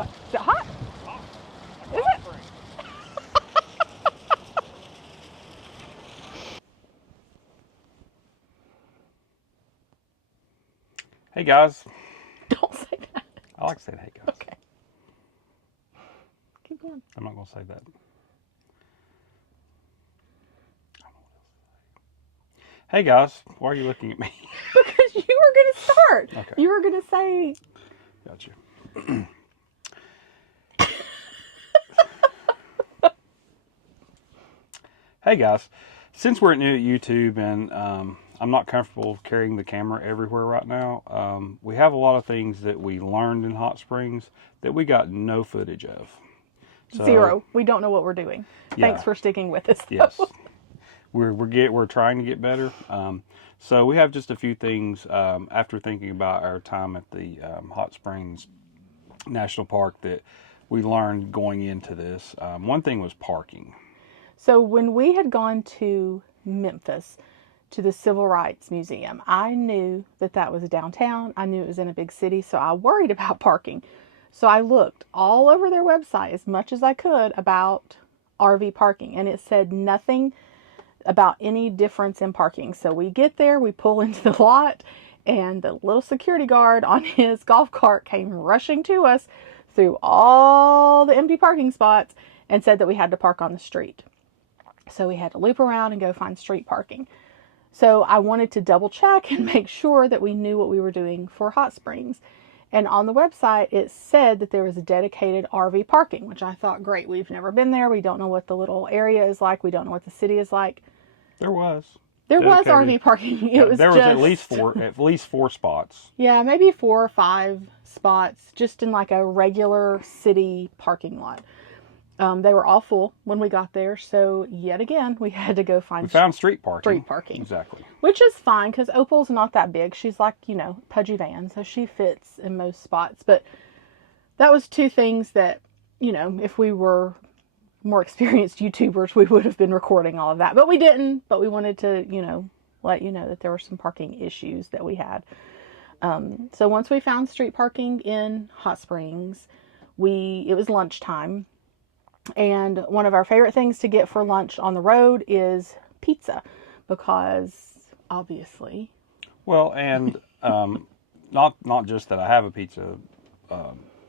What? Is it hot? Is it? Hey guys. Don't say that. I like saying hey guys. Okay. Keep going. I'm not going to say that. Hey guys, why are you looking at me? Because you were going to start. Okay. You were going to say. Gotcha. Hey guys, since we're new at YouTube and I'm not comfortable carrying the camera everywhere right now, we have a lot of things that we learned in Hot Springs that we got no footage of. So, Zero. We don't know what we're doing. Yeah. Thanks for sticking with us. Though. Yes, we're trying to get better. So we have just a few things after thinking about our time at the Hot Springs National Park that we learned going into this. One thing was parking. So when we had gone to Memphis to the Civil Rights Museum, I knew that that was downtown. I knew it was in a big city, so I worried about parking. So I looked all over their website as much as I could about RV parking, and it said nothing about any difference in parking. So we get there, we pull into the lot, and the little security guard on his golf cart came rushing to us through all the empty parking spots and said that we had to park on the street. So we had to loop around and go find street parking. So I wanted to double check and make sure that we knew what we were doing for Hot Springs. And on the website, it said that there was a dedicated RV parking, which I thought, great, we've never been there. We don't know what the little area is like. We don't know what the city is like. There was. There was dedicated RV parking. Yeah, It was there was just, at least four spots. Yeah, maybe 4 or 5 spots just in like a regular city parking lot. They were all full when we got there, so yet again, we had to go find street parking. Street parking. Exactly. Which is fine, because Opel's not that big. She's like, pudgy van, so she fits in most spots. But that was 2 things that, if we were more experienced YouTubers, we would have been recording all of that. But we didn't, but we wanted to, let you know that there were some parking issues that we had. So once we found street parking in Hot Springs, it was lunchtime. And one of our favorite things to get for lunch on the road is pizza, because obviously. Well, and not just that I have a pizza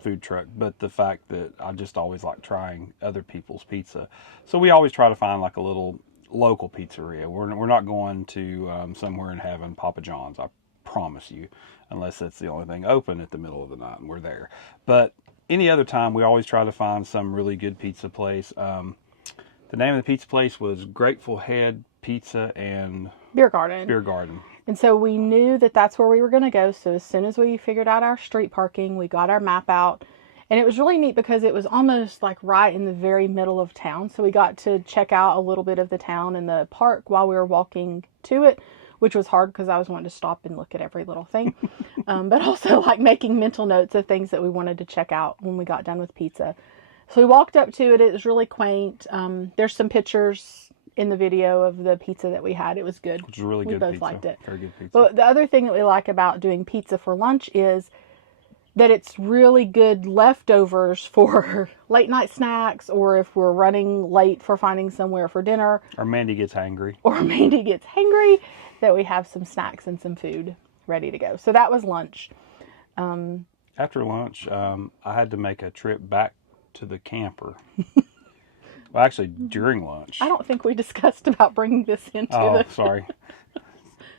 food truck, but the fact that I just always like trying other people's pizza. So we always try to find like a little local pizzeria. We're not going to somewhere and having Papa John's, I promise you, unless that's the only thing open at the middle of the night and we're there. But any other time, we always try to find some really good pizza place. The name of the pizza place was Grateful Head Pizza and Beer Garden. And so we knew that that's where we were going to go. So as soon as we figured out our street parking, we got our map out. And it was really neat because it was almost like right in the very middle of town. So we got to check out a little bit of the town and the park while we were walking to it, which was hard because I was wanting to stop and look at every little thing. But also like making mental notes of things that we wanted to check out when we got done with pizza. So we walked up to it. It was really quaint. There's some pictures in the video of the pizza that we had. It was good. Which was really good pizza. We pizza. both liked it. Very good pizza. But the other thing that we like about doing pizza for lunch is that it's really good leftovers for late night snacks, or if we're running late for finding somewhere for dinner. Or Mandy gets hangry. That we have some snacks and some food ready to go. So that was lunch. After lunch, I had to make a trip back to the camper. Well, actually, during lunch. I don't think we discussed about bringing this into sorry.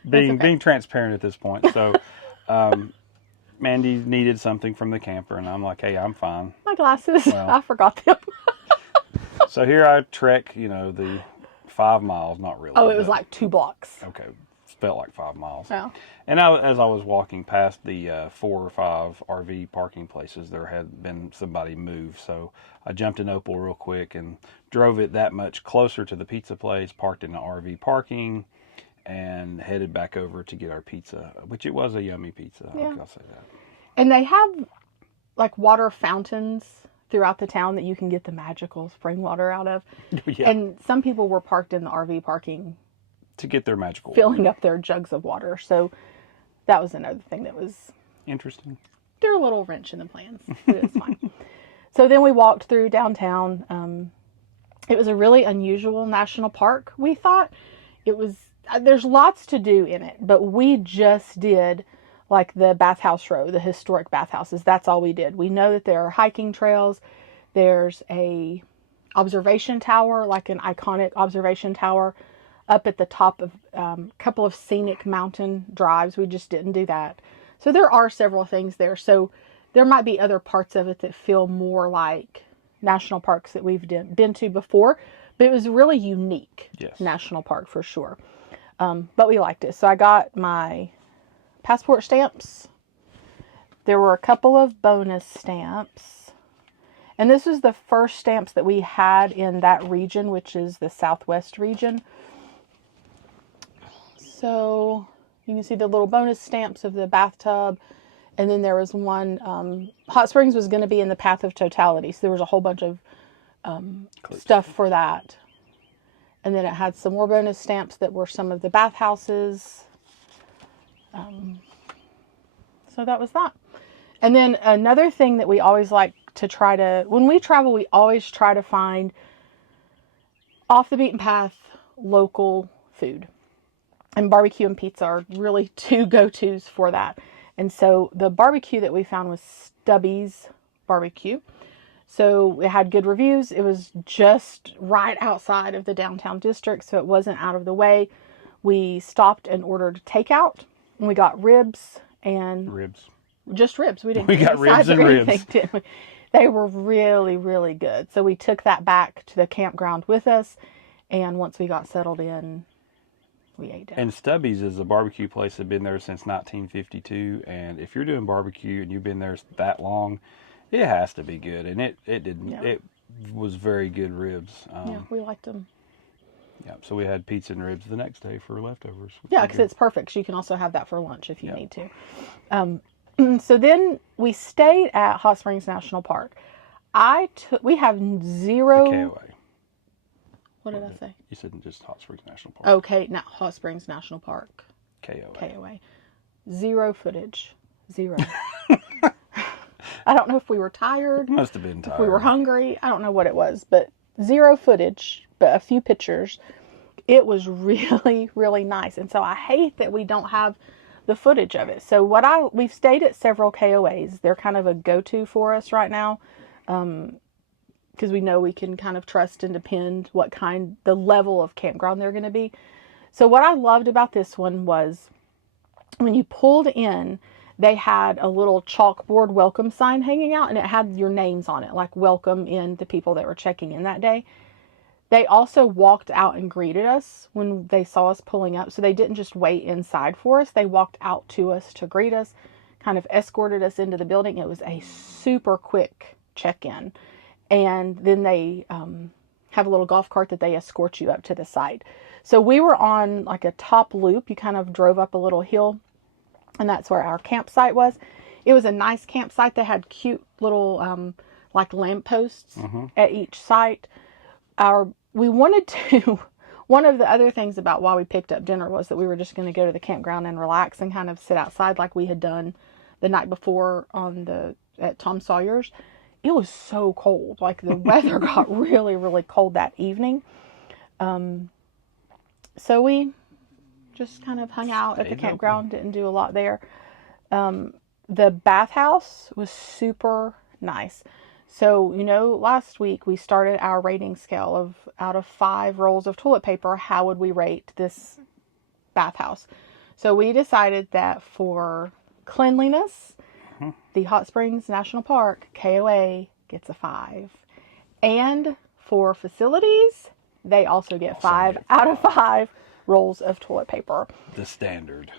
Being transparent at this point. So, Mandy needed something from the camper, and I'm like, hey, I'm fine. My glasses. Well, I forgot them. So here I trek, the 5 miles, not really. Oh, it was like 2 blocks. Okay. Felt like 5 miles. Yeah. And as I was walking past the 4 or 5 RV parking places, there had been somebody move. So I jumped in Opel real quick and drove it that much closer to the pizza place, parked in the RV parking, and headed back over to get our pizza, which it was a yummy pizza. Yeah. I'll say that. And they have like water fountains throughout the town that you can get the magical spring water out of. Yeah. And some people were parked in the RV parking to get their magical filling up their jugs of water. So that was another thing that was interesting. They're a little wrench in the plans, but it's fine. So then we walked through downtown. It was a really unusual national park, we thought. There's lots to do in it, but we just did like the Bathhouse Row, the historic bathhouses. That's all we did. We know that there are hiking trails. There's a observation tower, like an iconic observation tower up at the top of a couple of scenic mountain drives. We just didn't do that. So there are several things there. So there might be other parts of it that feel more like national parks that we've been to before, but it was a really unique national park for sure. But we liked it. So I got my passport stamps. There were a couple of bonus stamps. And this was the first stamps that we had in that region, which is the Southwest region. So you can see the little bonus stamps of the bathtub. And then there was one, Hot Springs was going to be in the path of totality. So there was a whole bunch of stuff for that. And then it had some more bonus stamps that were some of the bathhouses. So that was that. And then another thing that we always like to try to, when we travel, we always try to find off the beaten path local food. And barbecue and pizza are really two go-tos for that. And so the barbecue that we found was Stubby's Barbecue. So it had good reviews. It was just right outside of the downtown district, so it wasn't out of the way. We stopped and ordered takeout, and we got ribs and just ribs. We got ribs and ribs. Didn't we? They were really, really good. So we took that back to the campground with us, and once we got settled in, we ate it. And Stubby's is a barbecue place that's been there since 1952, and if you're doing barbecue and you've been there that long, it has to be good, and it didn't. Yeah. It was very good ribs. Yeah, we liked them. Yeah, so we had pizza and ribs the next day for leftovers. Yeah, because it's perfect. So you can also have that for lunch if you need to. So then we stayed at Hot Springs National Park. We have zero. The KOA. What did I say? You said just Hot Springs National Park. Okay, now Hot Springs National Park. KOA. Zero footage. Zero. I don't know if we were tired. Must have been tired. If we were hungry. I don't know what it was, but zero footage, but a few pictures. It was really, really nice. And so I hate that we don't have the footage of it. So we've stayed at several KOAs. They're kind of a go-to for us right now. Because we know we can kind of trust and depend the level of campground they're going to be. So what I loved about this one was when you pulled in, they had a little chalkboard welcome sign hanging out, and it had your names on it, like welcome in the people that were checking in that day. They also walked out and greeted us when they saw us pulling up. So they didn't just wait inside for us. They walked out to us to greet us, kind of escorted us into the building. It was a super quick check-in. And then they have a little golf cart that they escort you up to the site. So we were on like a top loop. You kind of drove up a little hill, and that's where our campsite was. It was a nice campsite. They had cute little like lampposts at each site. We wanted to, one of the other things about why we picked up dinner was that we were just going to go to the campground and relax and kind of sit outside like we had done the night before at Tom Sawyer's. It was so cold. Like the weather got really, really cold that evening. So we just kind of hung out at the campground, didn't do a lot there. The bathhouse was super nice. So, last week we started our rating scale of out of 5 rolls of toilet paper, how would we rate this bathhouse? So we decided that for cleanliness, the Hot Springs National Park, KOA, gets a 5. And for facilities, they also get 5 out of 5 rolls of toilet paper. The standard,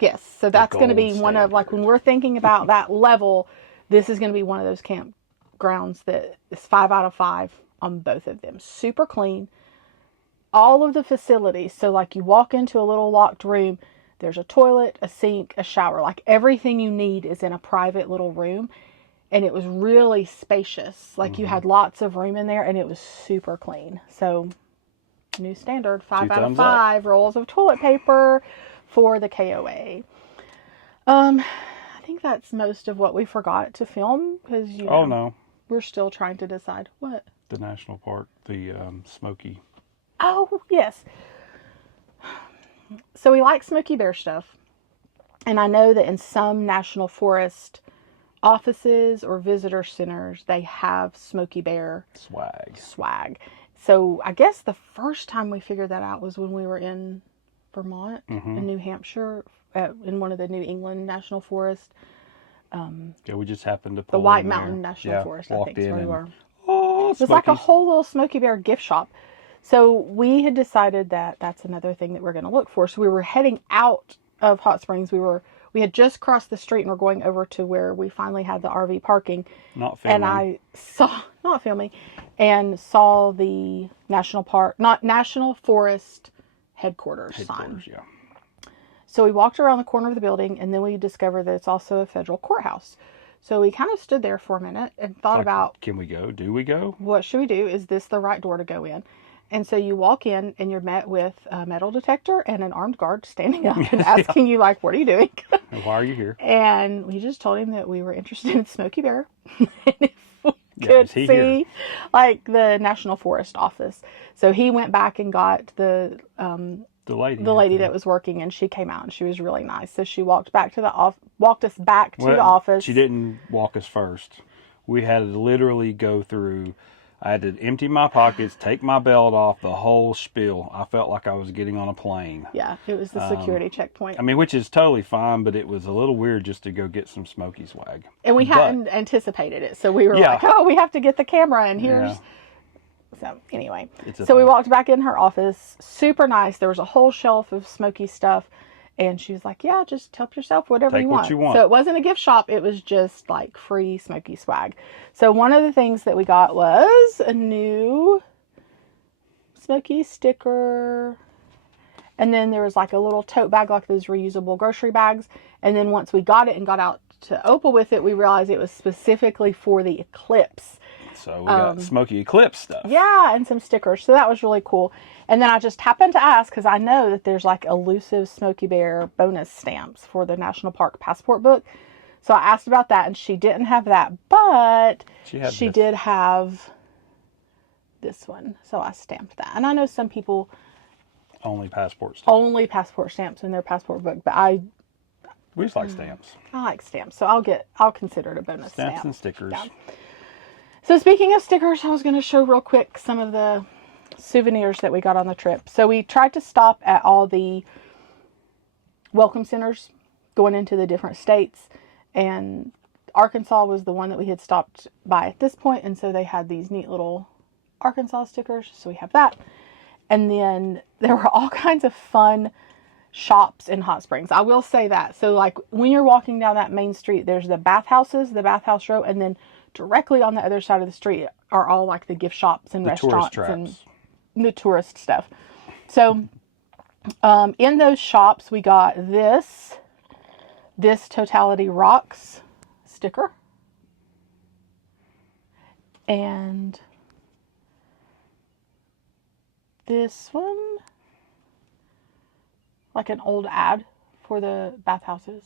yes. So that's going to be one of, like, when we're thinking about that level, this is going to be one of those campgrounds that is 5 out of 5 on both of them. Super clean. All of the facilities. So, like, you walk into a little locked room, there's a toilet, a sink, a shower. Like, everything you need is in a private little room. And it was really spacious. Like, you had lots of room in there, and it was super clean. So, new standard, 5 out of 5 rolls of toilet paper for the KOA. I think that's most of what we forgot to film. Oh, no. We're still trying to decide what. The national park, the Smoky. Oh, yes. So we like Smoky Bear stuff. And I know that in some national forest offices or visitor centers, they have Smoky Bear swag. So I guess the first time we figured that out was when we were in Vermont, in New Hampshire, in one of the New England national forests. Yeah, we just happened to pull the White in Mountain there. National Forest, I think is where we were. Oh, it was like a whole little Smoky Bear gift shop. So we had decided that that's another thing that we're going to look for. So we were heading out of Hot Springs. We had just crossed the street and we're going over to where we finally had the RV parking. Not filming. And I saw, not filming, and saw the National Forest headquarters sign. Yeah. So we walked around the corner of the building and then we discovered that it's also a federal courthouse. So we kind of stood there for a minute and thought about, can we go? Do we go? What should we do? Is this the right door to go in? And so you walk in and you're met with a metal detector and an armed guard standing up and asking you, like, what are you doing? Why are you here? And we just told him that we were interested in Smoky Bear. And if we could see, here? like, the National Forest office. So he went back and got the lady that was working, and she came out and she was really nice. So she walked us back to the office. She didn't walk us first. We had to literally go through. I had to empty my pockets, take my belt off, the whole spiel. I felt like I was getting on a plane. Yeah, it was the security checkpoint. I mean, which is totally fine, but it was a little weird just to go get some Smoky swag. And we hadn't anticipated it, so we were like, oh, we have to get the camera, and here's... Yeah. So, anyway. So we walked back in her office. Super nice. There was a whole shelf of Smoky stuff. And she was like, yeah, just help yourself, whatever you want. Take what you want. So it wasn't a gift shop. It was just like free Smoky swag. So one of the things that we got was a new Smoky sticker. And then there was like a little tote bag, like those reusable grocery bags. And then once we got it and got out to Opel with it, we realized it was specifically for the Eclipse. So we got Smoky Eclipse stuff. Yeah, and some stickers. So that was really cool. And then I just happened to ask, because I know that there's like elusive Smoky Bear bonus stamps for the National Park Passport book. So I asked about that, and she didn't have that. But she did have this one. So I stamped that. And I know some people... Only passport stamps in their passport book. But we just like stamps. I like stamps. So I'll consider it a bonus stamp. Stamps and stickers. Yeah. So speaking of stickers, I was going to show real quick some of the souvenirs that we got on the trip. So we tried to stop at all the welcome centers going into the different states, and Arkansas was the one that we had stopped by at this point, and so they had these neat little Arkansas stickers, so we have that. And then there were all kinds of fun shops in Hot Springs. I will say that. So like when you're walking down that main street, there's the bathhouses, the Bathhouse Row, and then directly on the other side of the street are all like the gift shops and restaurants and the tourist stuff. So in those shops, we got this Totality Rocks sticker. And this one, like an old ad for the bathhouses.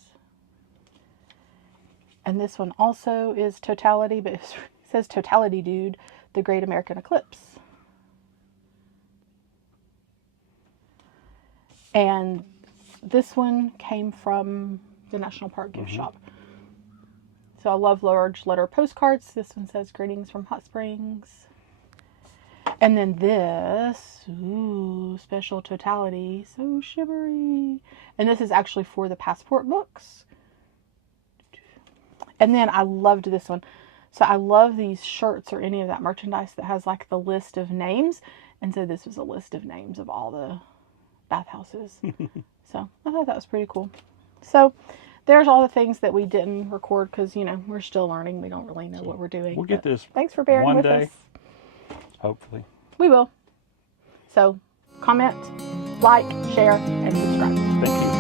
And this one also is Totality, but it says Totality Dude, the Great American Eclipse. And this one came from the National Park gift shop. So I love large letter postcards. This one says Greetings from Hot Springs. And then this, special Totality, so shivery. And this is actually for the passport books. And then I loved this one. So I love these shirts or any of that merchandise that has like the list of names. And so this was a list of names of all the bathhouses. So I thought that was pretty cool. So there's all the things that we didn't record because, we're still learning. We don't really know what we're doing. We'll get this. Thanks for bearing with us. Hopefully. We will. So comment, like, share, and subscribe. Thank you.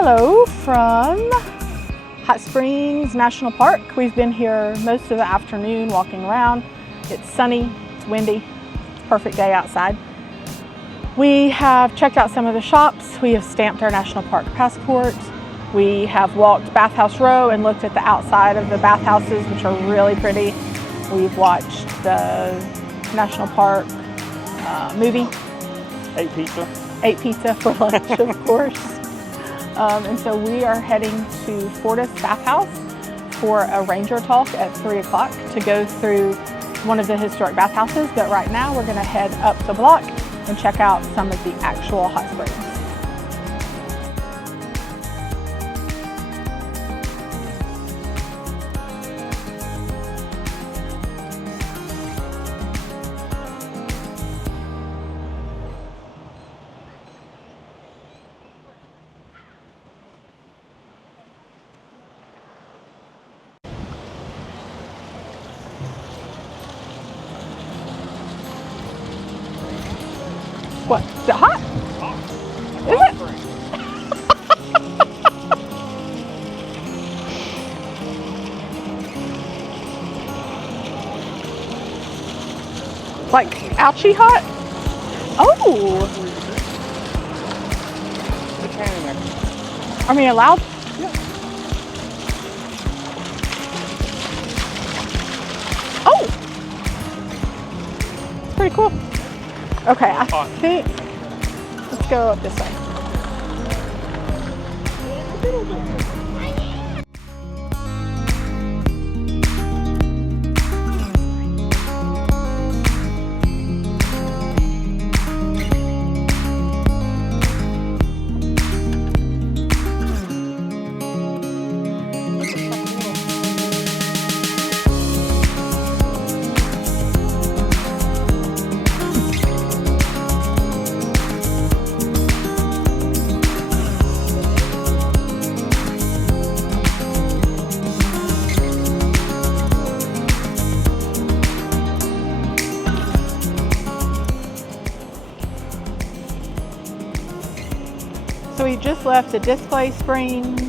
Hello from Hot Springs National Park. We've been here most of the afternoon walking around. It's sunny, it's windy, it's a perfect day outside. We have checked out some of the shops. We have stamped our National Park passport. We have walked Bathhouse Row and looked at the outside of the bathhouses, which are really pretty. We've watched the National Park movie. Ate pizza For lunch, of course. And so we are heading to Fortis Bathhouse for a ranger talk at 3 o'clock to go through one of the historic bathhouses. But right now we're going to head up the block and check out some of the actual hot springs. What? Is it hot? Is it? Like ouchie hot? Oh! Are we allowed? Yeah. Oh! It's pretty cool. Okay, I think, let's go up this way. So we just left the Display Springs,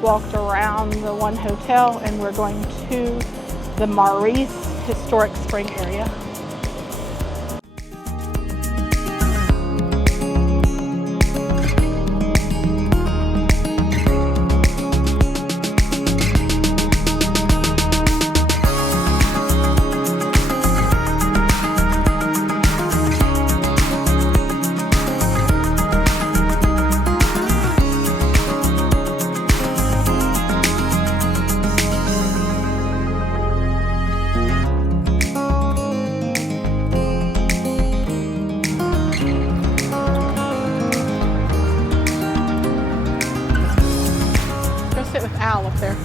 walked around the one hotel, and we're going to the Maurice Historic Spring area. Sit with Al up there.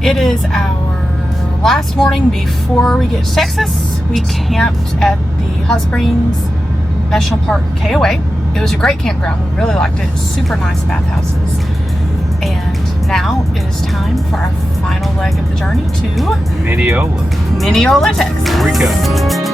It is our last morning before we get to Texas. We camped at the Hot Springs National Park KOA. It was a great campground. We really liked it. Super nice bathhouses. And now it is time for our final leg of the journey to Mineola. Mineola, Texas. Here we go.